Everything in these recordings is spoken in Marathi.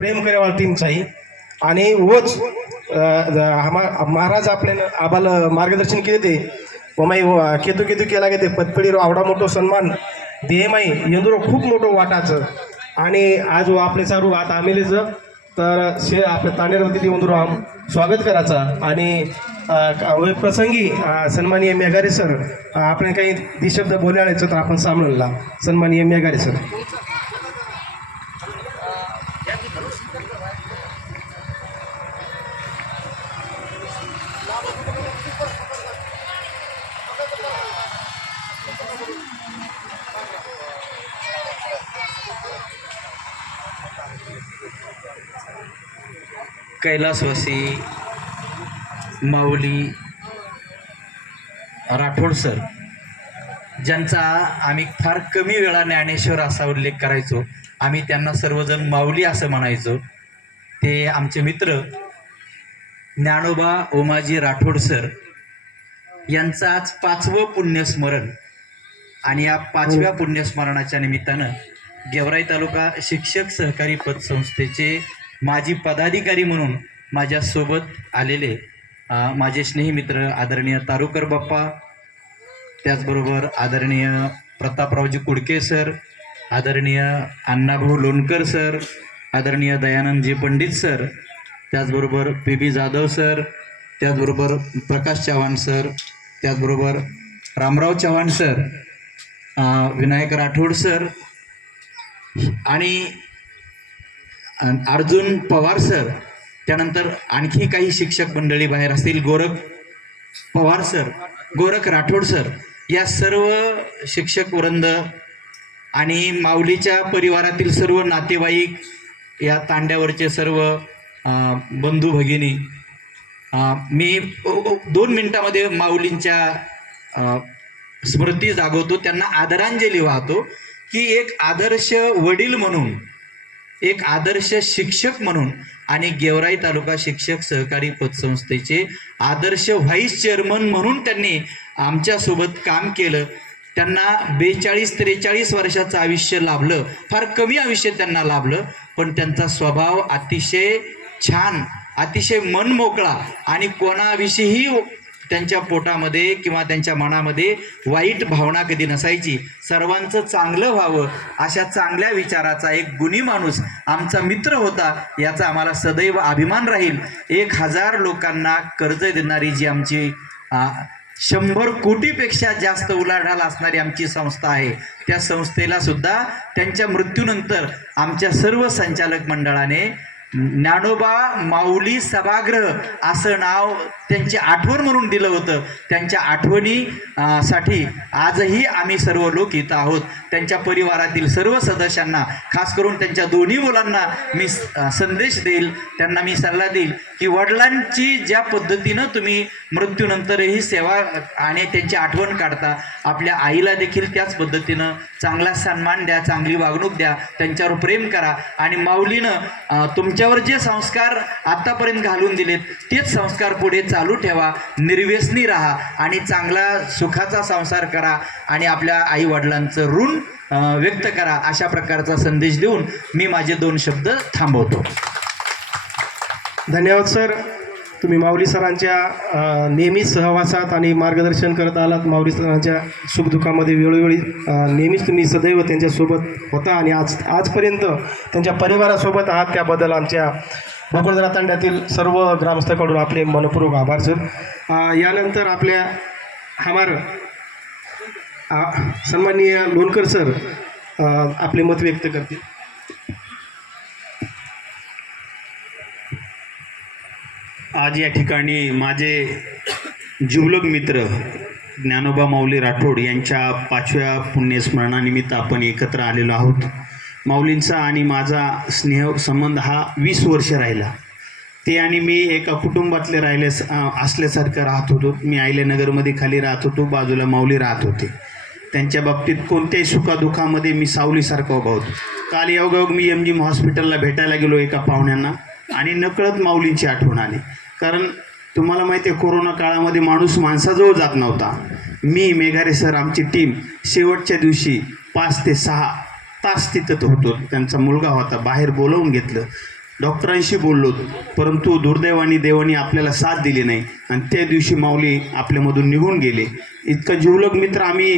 प्रेम करेवाल टीमचाही आणि वच महाराज आपल्याला आम्हाला मार्गदर्शन केले ते वमाई केतू केतू केला गे ते पतपिढीरो आवडा मोठो सन्मान देमाई यंदुरो खूप मोठं वाटाचं आणि आज आपले सारू आता आमेलेच तर शे आपल्या तांडेरवरती यंदुरो स्वागत करायचा आणि प्रसंगी सन्माननीय मेघारे सर आपण काही दिशब्द बोलायचं तर आपण सामनला सन्माननीय मेघारे सर. कैलासवासी माऊली राठोड सर ज्यांचा आम्ही फार कमी वेळा ज्ञानेश्वर असा उल्लेख करायचो, आम्ही त्यांना सर्वजण माऊली असं म्हणायचो. ते आमचे मित्र ज्ञानोबा ओमाजी राठोड सर यांचं आज 5वं पुण्यस्मरण आणि या 5व्या पुण्यस्मरणाच्या निमित्तानं गेवराई तालुका शिक्षक सहकारी पतसंस्थेचे माजी पदाधिकारी म्हणून माझ्यासोबत आलेले माझे स्नेही मित्र आदरणीय तारुकर बाप्पा, त्याचबरोबर आदरणीय प्रतापरावजी कुडके सर, आदरणीय अण्णाभाऊ लोणकर सर, आदरणीय दयानंदजी पंडित सर, त्याचबरोबर पी जाधव सर, त्याचबरोबर प्रकाश चव्हाण सर, त्याचबरोबर रामराव चव्हाण सर, विनायक राठोड सर आणि अर्जुन पवार सर, त्यानंतर आणखी काही शिक्षक मंडळी बाहेर असतील, गोरख पवार सर, गोरख राठोड सर, या सर्व शिक्षक वृंद आणि माऊलीच्या परिवारातील सर्व नातेवाईक, या तांड्यावरचे सर्व बंधू भगिनी, मी 2 मिनिटामध्ये माऊलींच्या स्मृती जागवतो, त्यांना आदरांजली वाहतो की एक आदर्श वडील म्हणून, एक आदर्श शिक्षक म्हणून आणि गेवराई तालुका शिक्षक सहकारी पतसंस्थेचे आदर्श व्हाईस चेअरमन म्हणून त्यांनी आमच्यासोबत काम केलं. त्यांना 42-43 वर्षाचं आयुष्य लाभलं, फार कमी आयुष्य त्यांना लाभलं, पण त्यांचा स्वभाव अतिशय छान, अतिशय मन मोकळा आणि कोणाविषयीही त्यांच्या पोटामध्ये किंवा त्यांच्या मनामध्ये वाईट भावना कधी नसायची. सर्वांचं चांगलं व्हावं अशा चांगल्या विचाराचा एक गुणी माणूस आमचा मित्र होता, याचा आम्हाला सदैव अभिमान राहील. 1000 लोकांना कर्ज देणारी जी आमची 100 कोटीपेक्षा जास्त उलाढाल असणारी आमची संस्था आहे, त्या संस्थेला सुद्धा त्यांच्या मृत्यूनंतर आमच्या सर्व संचालक मंडळाने ज्ञानोबा माऊली सभागृह असं नाव त्यांची आठवण म्हणून दिलं होतं. त्यांच्या आठवणी साठी आजही आम्ही सर्व लोक इथं आहोत. त्यांच्या परिवारातील सर्व सदस्यांना, खास करून त्यांच्या दोन्ही मुलांना मी संदेश देईल, त्यांना मी सल्ला देईल की वडिलांची ज्या पद्धतीनं तुम्ही मृत्यूनंतरही सेवा आणि त्यांची आठवण काढता, आपल्या आईला देखील त्याच पद्धतीनं चांगला सन्मान द्या, चांगली वागणूक द्या, त्यांच्यावर प्रेम करा आणि माऊलीनं तुमच्यावर जे संस्कार आत्तापर्यंत घालून दिलेत तेच संस्कार पुढे चालू ठेवा, निर्व्यसनी राहा आणि चांगला सुखाचा संसार करा आणि आपल्या आई वडिलांचं ऋण व्यक्त करा, अशा प्रकारचा संदेश देऊन मी माझे 2 शब्द थांबवतो. धन्यवाद सर. तुम्ही माऊली सरांच्या नेहमीच सहवासात आणि मार्गदर्शन करत आलात. माऊली सरांच्या सुखदुःखामध्ये वेळोवेळी नेहमीच तुम्ही सदैव त्यांच्यासोबत होता आणि आजपर्यंत त्यांच्या परिवारासोबत आहात, त्याबद्दल आमच्या बकुळदरा तांड्यातील सर्व ग्रामस्थांकडून आपले मनपूर्वक आभार सर. यानंतर आपल्या सन्माननीय लोणकर सर आपले मत व्यक्त करतील. आज या ठिकाणी माझे जिवलग मित्र ज्ञानोबा माऊली राठोड यांच्या 5व्या पुण्यस्मरणानिमित्त आपण एकत्र आलेलो आहोत. माऊलींचा आणि माझा स्नेह संबंध हा 20 वर्ष राहिला. ते आणि मी एका कुटुंबातले असल्यासारखं राहत होतो. मी आयल्यानगरमध्ये खाली राहत होतो, बाजूला माऊली राहत होते. त्यांच्या बाबतीत कोणत्याही सुखादुखामध्ये मी सावलीसारखा उभा होतो. काल योगायोग मी MGM हॉस्पिटलला भेटायला गेलो एका पाहुण्यांना आणि नकळत माऊलींची आठवण आली. कारण तुम्हाला माहिती आहे, कोरोना काळामध्ये माणूस माणसाजवळ जात नव्हता. मी, मेघारे सर, आमची टीम शेवटच्या दिवशी 5 ते 6 तास तिथं होतो. त्यांचा मुलगा होता, बाहेर बोलवून घेतलं. डॉक्टरांशी बोललो, परंतु दुर्दैवाने देवाने आपल्याला साथ दिली नाही आणि त्या दिवशी माऊली आपल्यामधून निघून गेले. इतका जिवलग मित्र आम्ही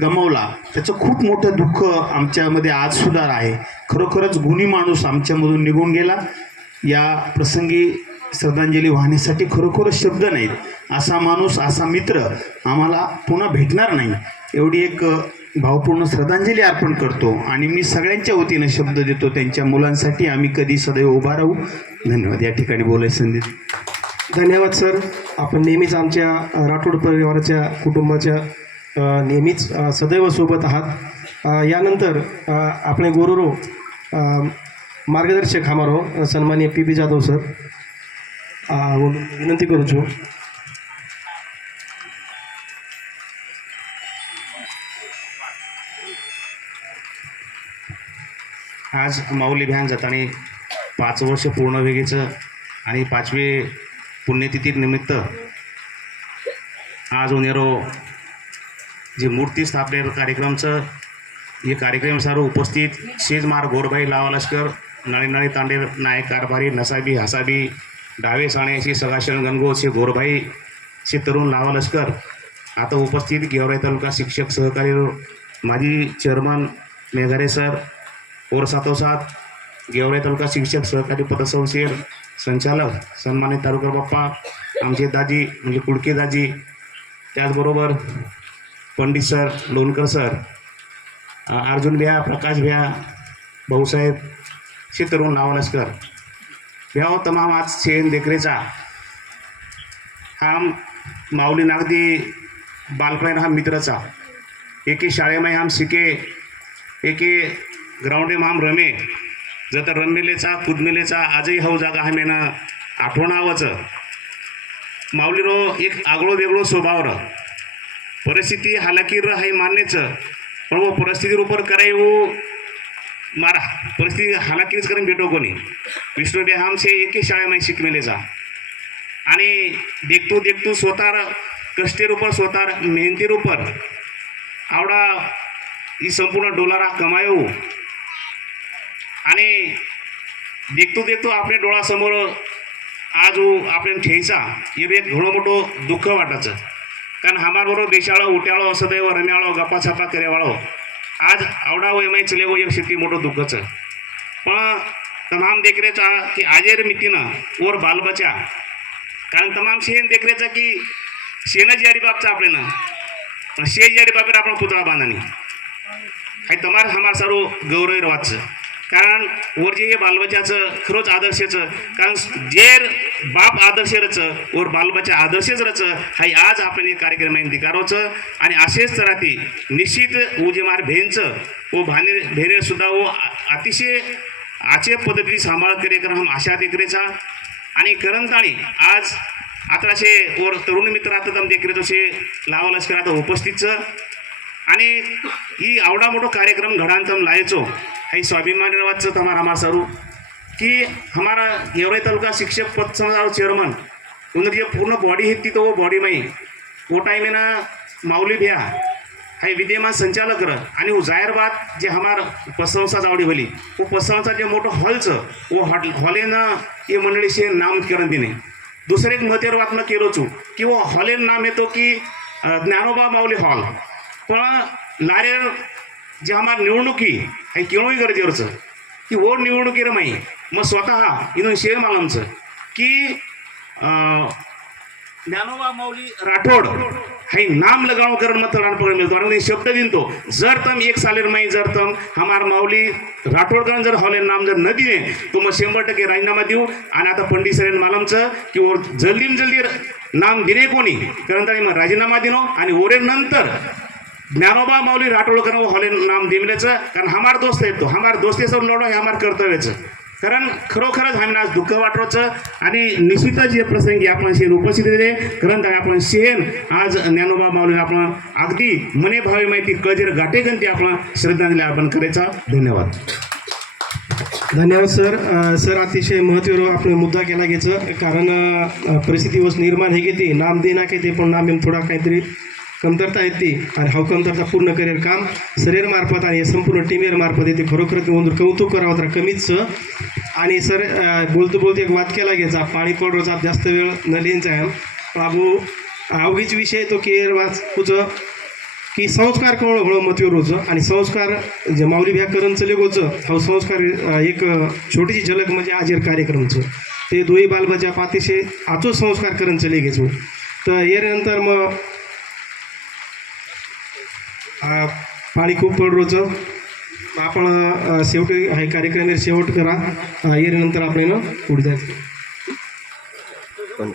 गमावला, त्याचं खूप मोठं दुःख आमच्यामध्ये आजसुद्धा आहे. खरोखरच गुणी माणूस आमच्यामधून निघून गेला. या प्रसंगी श्रद्धांजली वाहण्यासाठी खरोखरच शब्द नाहीत. असा माणूस, असा मित्र आम्हाला पुन्हा भेटणार नाही, एवढी एक भावपूर्ण श्रद्धांजली अर्पण करतो. आणि मी सगळ्यांच्या वतीनं शब्द देतो, त्यांच्या मुलांसाठी आम्ही कधी सदैव उभा राहू. धन्यवाद. या ठिकाणी बोलायची संधी. धन्यवाद सर. आपण नेहमीच आमच्या राठोड परिवाराच्या कुटुंबाच्या नेहमीच सदैव सोबत आहात. यानंतर आपले गुरुरो मार्गदर्शक हमारो सन्माननीय पी जाधव सर विनंती करू છું. आज माऊली भ्यान जाताना 5 वर्ष पूर्ण वेगेचं आणि 5वी पुण्यतिथी निमित्त आज उनेरो जे मूर्ती स्थापने कार्यक्रमचं हे कार्यक्रम सारो उपस्थित शेजमार गोरबाई लावा लष्कर नळी तांडे नायक कारभारी नसाबी हसाबी डावे साणे श्री सगाशन गणगो श्री गोरबाई श्री तरुण लावा लष्कर आता उपस्थित गेवराई तालुका शिक्षक सहकारी माजी चेअरमन मेघारे सर और साथोसाथ गेवराई तालुका शिक्षक सहकारी पतसंस्थेर संचालक सन्मानित तालुका बाप्पा आमचे दाजी म्हणजे कुडके दाजी, त्याचबरोबर पंडित सर, लोणकर सर, अर्जुन भ्या, प्रकाश भ्या, भाऊसाहेब श्री तरुण लावालस्कर भ्या तमाम आज शेन देखरेचा हा माऊली नागदी बालपण हा मित्रचा एके शाळेमध्ये हम शिके एके ग्राउंडे हम रमे जत रमेलेचा कुदमेलेचा आजही हव जागा हा मेना आठवणावचं माऊलीरो एक आगळो वेगळो स्वभाव परिस्थिती हालाकीर हाय मान्यचं पण वो परिस्थिती ऊपर कराय वो मारा परिस्थिती हालाकीच करून भेटो कोणी विष्णुबे हमसे एके शाळेमध्ये शिकमेलेचा आणि देखतो देखतो स्वतः कष्टेर ऊपर स्वतः मेहनतीर ऊपर आवडा ही संपूर्ण डोलारा कमायो आणि देखतो देखतो आपल्या डोळ्यासमोर आज आपण ठेयचा हे एक घणो मोठो दुःख वाटायचं. कारण हमारबरोबर देशाळो उट्याळो सदैव रम्याळो गप्पा छापा करेवाळो आज आवडा वयमाय चले वो एक शेती मोठं दुःखचं. पण तमाम देखरेचा की आजेर मितीनं और बालबचा कारण तमाम शेण देखरेचा की शेणच याडी बापचा आपल्यानं शेज याडी बापेर आपण पुतळा बांधानी हाय तमार हमार सारो गौरव वाचचं. कारण वर जे बालबच्याचं खरंच आदर्शचं कारण जेर बाप आदर्शरचं वर बालबच्या आदर्शच रचं हाय आज आपण हे कार्यक्रम दिकारोचं आणि असेच राहते निश्चित उजेमार भेनचं व भेने सुद्धा व अतिशय आचे पद्धती सांभाळ कार्यक्रम आशा देखरेचा आणि करंताणी आज आता असे वर तरुण मित्र आता देखरेच असे लावा लष्कर आता उपस्थितचं आणि ही आवडा मोठो कार्यक्रम घडांतम लायचो हाई स्वाभिमान वाचचं तमारा हमार सरू कि हमारा गेवराई तालुका शिक्षक पद समाज चेयरमन उन्हें जे पूर्ण बॉडी है तो वो बॉडी में वो टाइम में ना माऊली भैया हाई विद्यमान संचालक आणि वो जाहिर बात जे हमार पसंसा जावडी भली वो पसंसा जे मोठं हॉलचं वो हॉले ना ये मंडळी से नामकरण दिने दुसरे एक महत्वाची बात न केलो चू कि वो हॉले नाम येतो की ज्ञानोबा माऊली हॉल पण लारेर जे हमार निवडणुकी हे केवळही गरजेवरचं की वो निवडणुकीर माही मग स्वतः इथून शेर मालमचं की ज्ञानोबा माऊली राठोड हे नाम लगाव करून मतदान पकड मिळतो आणि शब्द दिनतो जर तम एक सालेर माही जर तम हमार माऊली राठोडकरण जर हॉले नाम जर न दिने तो मग 100% राजीनामा देऊ आणि आता पंडित सरेन मालमचं की वो जल्दी जल्दी नाम दिने कोणी कारण मग राजीनामा दिनो आणि ओरे नंतर ज्ञानोबा माऊली राठोडकर हॉले नाम दिमल्याचं कारण हमार दोस्त येतो हमार दोस्तीसोबत लढो हे हमार कर्तव्याचं कारण खरोखरच आम्ही आज दुःख वाटवायचं आणि निश्चितच हे प्रसंगी आपण शेण उपस्थित दिले कारण आपण शेण आज ज्ञानोबा माऊली आपण अगदी मने भावे माहिती कजेर गाठेगंती आपण श्रद्धांजली अर्पण करायचा. धन्यवाद. धन्यवाद सर. सर अतिशय महत्त्वाचा आपण मुद्दा केला घ्यायचं कारण परिस्थिती वस निर्माण हे घेते नाम देना के ते पण नाम थोडा काहीतरी कमतरता येते आणि हा कमतरता पूर्ण करेल काम सरेर मार्फत आणि संपूर्ण टीमेर मार्फत येते खरोखर कौतुक करावं तर कमीच आणि सर बोलतो बोलतो एक वाद केला घ्यायचा पाणी कोरडोचा जास्त वेळ न लिहिंचा आहे बाबू अवघीच विषय तो की वाचूचं की संस्कार कोण हळू मत्वे रोज आणि संस्कार जे माऊली भ्या करून चले गोचं हा संस्कार एक छोटीशी झलक म्हणजे आजेर कार्यक्रमचं ते दोही बालबाच्या पातीशे आचो संस्कार करून चले घेचो तर यानंतर मग पाणी खूप पड रोजं आपण शेवटी हा कार्यक्रम शेवट करा यानंतर आपल्याला पुढे जायचं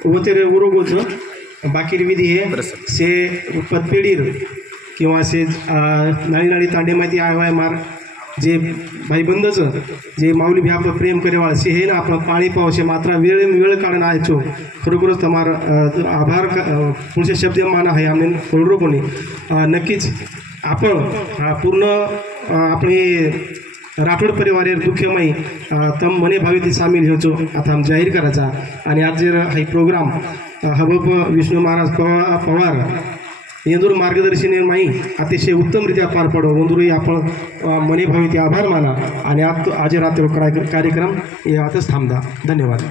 व ते उरोगोचं बाकी विधी हे से पतपेढीर किंवा असे नाळी नाळी तांडे माहिती आय मार जे भाईबंदचं जे माऊली भ्या आपलं प्रेम करेवाळ से हे ना आपण पाणी पावशे मात्र वेळ काढणं आयचो खरोखरच तमार आभार पुढचे शब्द मान आहे आम्ही बोलरो कोणी नक्कीच आपण पूर्ण आपली राठोड परिवार दुःखमयी तम मने भावी ती सामील होतो आता आम जाहीर करायचा आणि आज जे हा प्रोग्राम हबप विष्णू महाराज पवार इंदूर मार्गदर्शनी माई अतिशय उत्तमरित्या पार पडो इंदूरही आपण मने भावी ते आभार माना आणि आज रात्र कार्यक्रम यातच थांबदा धन्यवाद.